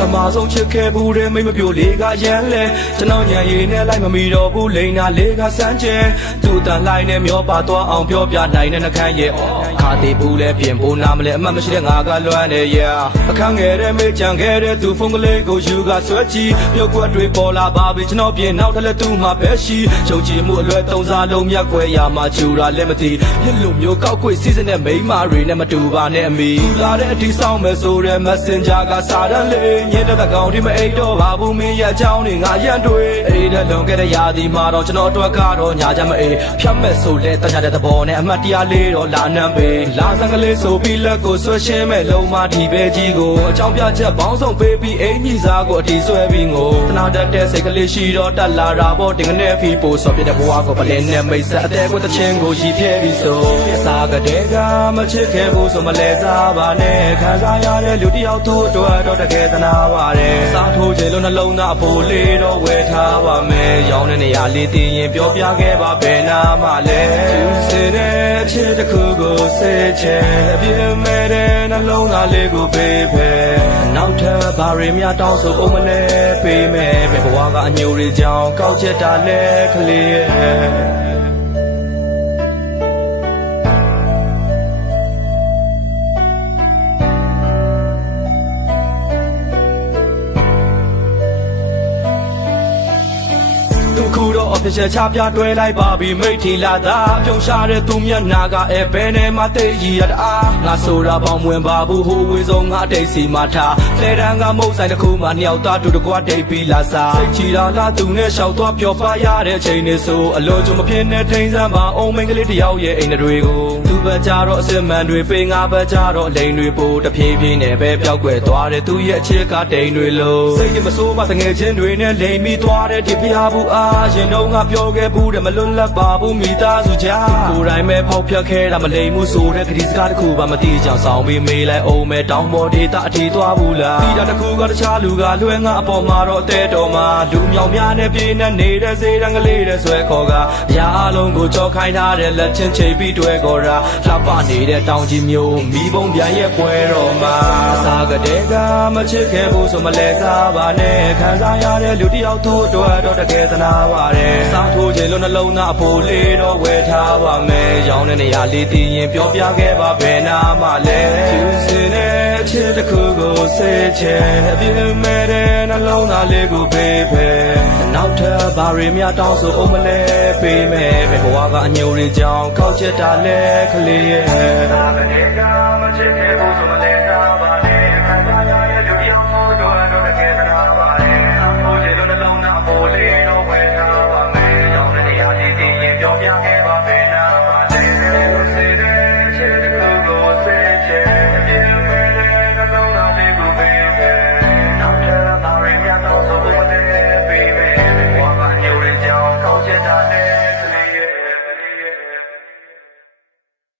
ပထမဆုံးချစ်ခဲ့ဘူးတဲ့မိမပြိုလေးကရမ်းလဲကျွန်တော်ညံရည်နဲ့လိုက်မမီတော့ဘူးလိန်နာလေးကစမ်းကျဲသူ့တန်လိုက်နဲ့မျောပါသွားအောင်ပြောပြနိုင်တဲ့နှခမ်းရဲ့ခါသေးဘူးလဲပြင်ဖို့နာမလဲအမှတ်မရှိတဲ့ငါကလွမ်းနေရအခန်းငယ်တဲ့မေးချန်ခဲ့တဲ့သူဖုန်းကလေးကိုယူကဆွဲကြည့်ပြုတ်ကွက်တွေပေါ်လာပါပြီကျွန်တော်ပြင်နောက်ထပ်လဲသူ့မှာပဲရှိချုပ်ကြည့်မှုအလွယ်သုံးစားလုံးမြတ်ကွယ်ရမှာချူတာလည်းမသိပြစ်လို့မျိုးကောက်ကွေ့စီးစတဲ့မိန်းမတွေနဲ့မတူပါနဲ့အမီလာတဲ့အတီးဆောင်မယ်ဆိုတဲ့ messenger ကစာတန်းလေးညစ်တဲ့ကောင်ဒီမအိတ်တော့ပါဘူးမင်းရဲ့အကြောင်းတွေငါရန်တွေအေးတဲ့လွန်ခဲ့တဲ့ရာသီမှာတော့ကျွန်တော်အတွက်ကတော့ညာချမ်းမအေးဖြတ်မဲ့ဆိုလဲတတ်ကြတဲ့သဘောနဲ့အမှတ်တရလေးတော့လာနှံပေးလာစံကလေးဆိုပြီးလက်ကိုဆွဲရှင်းမဲ့လုံးမဒီပဲကြီးကိုအကြောင်းပြချက်ပေါင်းစုံပေးပြီးအိမ်ကြီးစားကိုအတီးဆွဲပြီးငိုတနာတတ်တဲ့စိတ်ကလေးရှိတော့တက်လာတာပေါ့တင်ကနေဖီပို့ဆော့ပြတဲ့ဘဝကိုပလင်းနဲ့မိတ်ဆက်အသေးကိုတချင်းကိုရည်ပြဲပြီးဆိုစားကတဲ့ကမချစ်ခဲ့ဘူးဆိုမလဲစားပါနဲ့ခံစားရတဲ့လူတယောက်တို့တော့တကယ်သနာပါတယ်စားထိုးချင်လို့နှလုံးသားအဖိုးလေးတော့ဝယ်ထားပါမယ်ရောင်းတဲ့နေရာလေးသိရင်ပြောပြခဲ့ပါဘယ်နာမှလဲသူစင်တဲ့ချစ်တစ်ခုကိုစေချင်အပြင်းမဲ့တဲ့နှလုံးသားလေးကိုပေးဖယ်နောက်ထပ်ဘာတွေများတောင်းဆိုအောင်မလဲပေးမယ်ဘယ်ဘဝကအညိုတွေကြောင်းကောက်ချက်တာလဲကလေးရဲ့ခုတော့ official ချပြတွဲလိုက်ပါပြီမိတ်ထီလာသာပြုံးရှာတဲ့သူမျက်နာကအဲဘယ်နဲ့မှသိရရတအားငါဆိုတာပေါင်းဝင်ပါဘူးဟိုဝေဆုံးငါတိတ်စီမှာထားလဲတန်းကမုတ်ဆိုင်တစ်ခုမှနှစ်ယောက်သားတူတကွာဒိတ်ပြီးလာစားစိတ်ချီတာလားသူနဲ့ရှောက်သွားပြောပါရတဲ့အချိန်တွေဆိုအလိုချုံမဖြစ်နဲ့ထိန်းစမ်းပါအောင်မိန်းကလေးတယောက်ရဲ့အိမ်တွေကိုသူပဲကြတော့အစစ်မှန်တွေပေးငါပဲကြတော့အလိန်တွေပို့တဖြည်းဖြည်းနဲ့ပဲပျောက်ကွယ်သွားတယ်သူရဲ့အချစ်ကတိန်တွေလို့စိတ်ရမစိုးမတငယ်ချင်းတွေနဲ့လိမ်ပြီးသွားတဲ့ဒီဖျားဘူးအားရင်တော့ငါပြောခဲ့ဘူးတဲ့မလွတ်လပ်ပါဘူးမိသားစုကြားကိုယ်တိုင်ပဲဖောက်ပြခဲ့တာမလိမ်မှုဆိုတဲ့ခရီးစကားတစ်ခုပါမသိကြဆောင်ပြီးမေးလိုက်အောင်မဲတောင်းပေါ်ဒေတာအထီးသွားဘူးလားဒီတာတစ်ခုကတခြားလူကလွှဲငါအပေါ်မှာတော့အသေးတော်မှာလူမြောင်များနဲ့ပြင်းနဲ့နေတဲ့စေတန်းကလေးတဲ့ဆွဲခေါ်ကအရာအလုံးကိုကြောခိုင်းထားတဲ့လက်ချင်းချိတ်ပြီးတွဲခေါ်တာလှပနေတဲ့တောင်ကြီးမျိုးမိဘုံပြန်ရဲ့ပွဲတော်မှာစားကတဲ့ကမချစ်ခဲ့ဘူးဆိုမလဲစားပါနဲ့ခံစားရတဲ့လူတယောက်တို့တော့တကယ်သနာပါတယ်စားထိုးချင်လို့နှလုံးသားအဖိုးလေးတော့ဝယ်ထားပါမယ်ရောင်းတဲ့နေရာလေးသိရင်ပြောပြခဲ့ပါဘယ်နာမှလဲသူစင်တဲ့ချစ်တစ်ခုကိုစေချင်အပြင်းမဲ့တဲ့နှလုံးသားလေးကိုပေးဖယ်နောက်ထပ်ဘာတွေများတောင်းဆိုအောင်မလဲပေးမယ်ဘယ်ဘဝကအညိုတွေကြောင်းကောက်ချက်တာလဲကလေးရဲ့ဒါပဲကမချစ်ခဲ့ဘူးဆိုမလဲစားပါနဲ့ခံစားရတဲ့လူတယောက်တော့တကယ်